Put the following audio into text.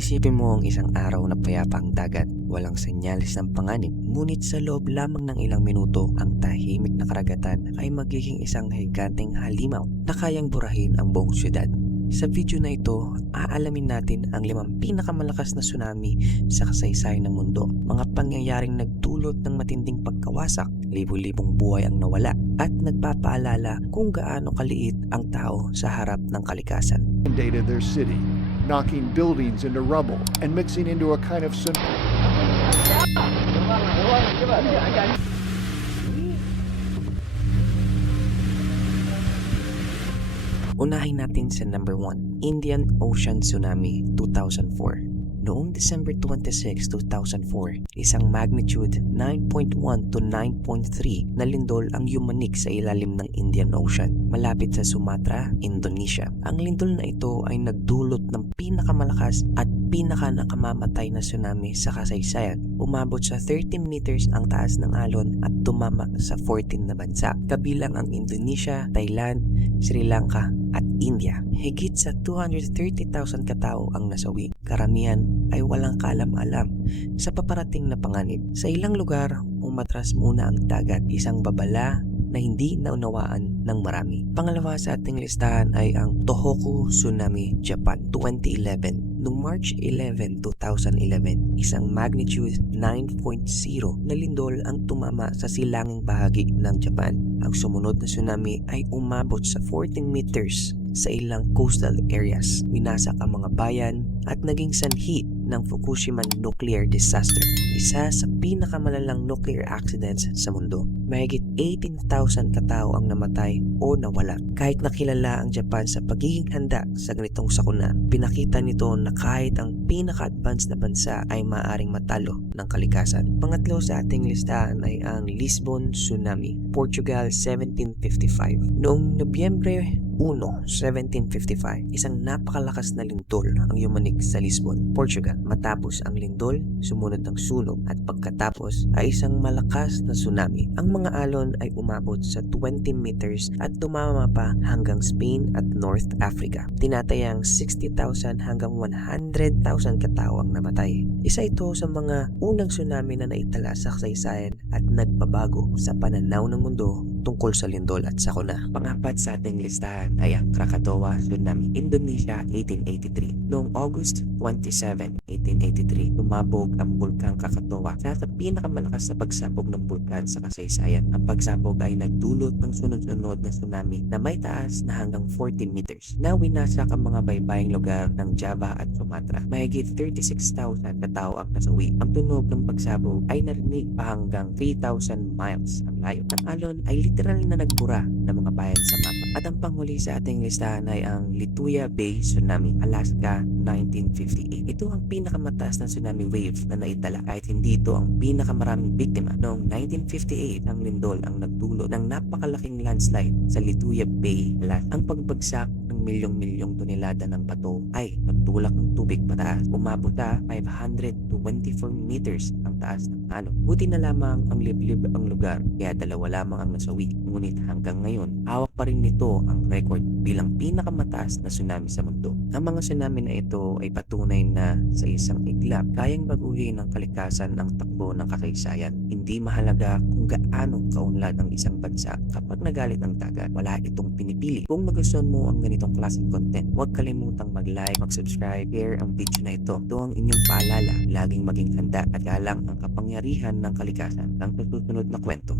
Isipin mo ang isang araw na payapa ang dagat, walang senyales ng panganib, ngunit sa loob lamang ng ilang minuto, ang tahimik na karagatan ay magiging isang higanteng halimaw na kayang burahin ang buong syudad. Sa video na ito, aalamin natin ang 5 pinakamalakas na tsunami sa kasaysayan ng mundo, mga pangyayaring nagdulot ng matinding pagkawasak, libu-libong buhay ang nawala, at nagpapaalala kung gaano kaliit ang tao sa harap ng kalikasan. Inundated their city, knocking buildings into rubble and mixing into a kind of Unahin natin sa number 1, Indian Ocean Tsunami 2004. Noong December 26, 2004, isang magnitude 9.1 to 9.3 na lindol ang yumanik sa ilalim ng Indian Ocean, malapit sa Sumatra, Indonesia. Ang lindol na ito ay nagdulot ng pinakamalakas at pinakanakamamatay na tsunami sa kasaysayan. Umabot sa 13 meters ang taas ng alon at tumama sa 14 na bansa, kabilang ang Indonesia, Thailand, Sri Lanka at India. Higit sa 230,000 katao ang nasawi. Karamihan ay walang kaalam-alam sa paparating na panganib. Sa ilang lugar, umatras muna ang dagat, isang babala na hindi naunawaan ng marami. Pangalawa sa ating listahan ay ang Tohoku Tsunami, Japan 2011. Noong March 11, 2011, isang magnitude 9.0 na lindol ang tumama sa silanging bahagi ng Japan. Ang sumunod na tsunami ay umabot sa 14 meters sa ilang coastal areas. Winasak ang mga bayan at naging sanhi ng Fukushima nuclear disaster, isa sa pinakamalalang nuclear accidents sa mundo. Mahigit 18,000 katao ang namatay o nawala. Kahit nakilala ang Japan sa pagiging handa sa ganitong sakuna, pinakita nito na kahit ang pinaka-advanced na bansa ay maaaring matalo ng kalikasan. Pangatlo sa ating listahan ay ang Lisbon Tsunami, Portugal 1755. Noong Nobyembre 1, 1755, isang napakalakas na lindol ang yumanik sa Lisbon, Portugal. Matapos ang lindol, sumunod ang sunog at pagkatapos ay isang malakas na tsunami. Ang mga alon ay umabot sa 20 meters at tumama pa hanggang Spain at North Africa. Tinatayang 60,000 hanggang 100,000 katao ang namatay. Isa ito sa mga unang tsunami na naitala sa kasaysayan at nagpabago sa pananaw ng mundo tungkol sa lindol at sakuna. Pangapat sa ating listahan ay ang Krakatoa Tsunami, Indonesia 1883. Noong August 27, 1883, lumabog ang bulkang Krakatoa, isa sa pinakamalakas na pagsabog ng bulkan sa kasaysayan. Ang pagsabog ay nagdulot ng sunod-sunod na tsunami na may taas na hanggang 14 meters na winasak ang mga baybaying lugar ng Java at Sumatra. Mahigit 36,000 katao ang nasawi. Ang tunog ng pagsabog ay narinig pa hanggang 3,000 miles ang layo. Ang alon ay literal na nagbura ng mga bayan sa mapa. At ang panghuli sa ating listahan ay ang Lituya Bay Tsunami, Alaska 1958. Ito ang pinakamataas na tsunami wave na naitala kahit hindi ito ang pinakamaraming biktima. Noong 1958, ang lindol ang nagdulot ng napakalaking landslide sa Lituya Bay, Alaska. Ang pagbagsak ng milyong-milyong tonelada ng bato ay nagtulak ng tubig pataas. Umabot sa 524 meters ang taas ng alon. Buti na lamang ang liblib ang lugar, kaya dalawa lamang ang nasawi. Ngunit hanggang ngayon, hawak pa rin nito ang record bilang pinakamataas na tsunami sa mundo. Ang mga tsunami na ito ay patunay na sa isang iglap, kayang baguhin ng kalikasan ang takbo ng kasaysayan. Hindi mahalaga kung gaano kaunlad ang isang bansa kapag nagalit ang dagat, wala itong pinipili. Kung nagustuhan mo ang ganitong klaseng content, huwag kalimutang mag-like, mag-subscribe, share ang video na ito. Ito ang inyong paalala, laging maging handa at galang ang kapangyarihan ng kalikasan ng susunod na kwento.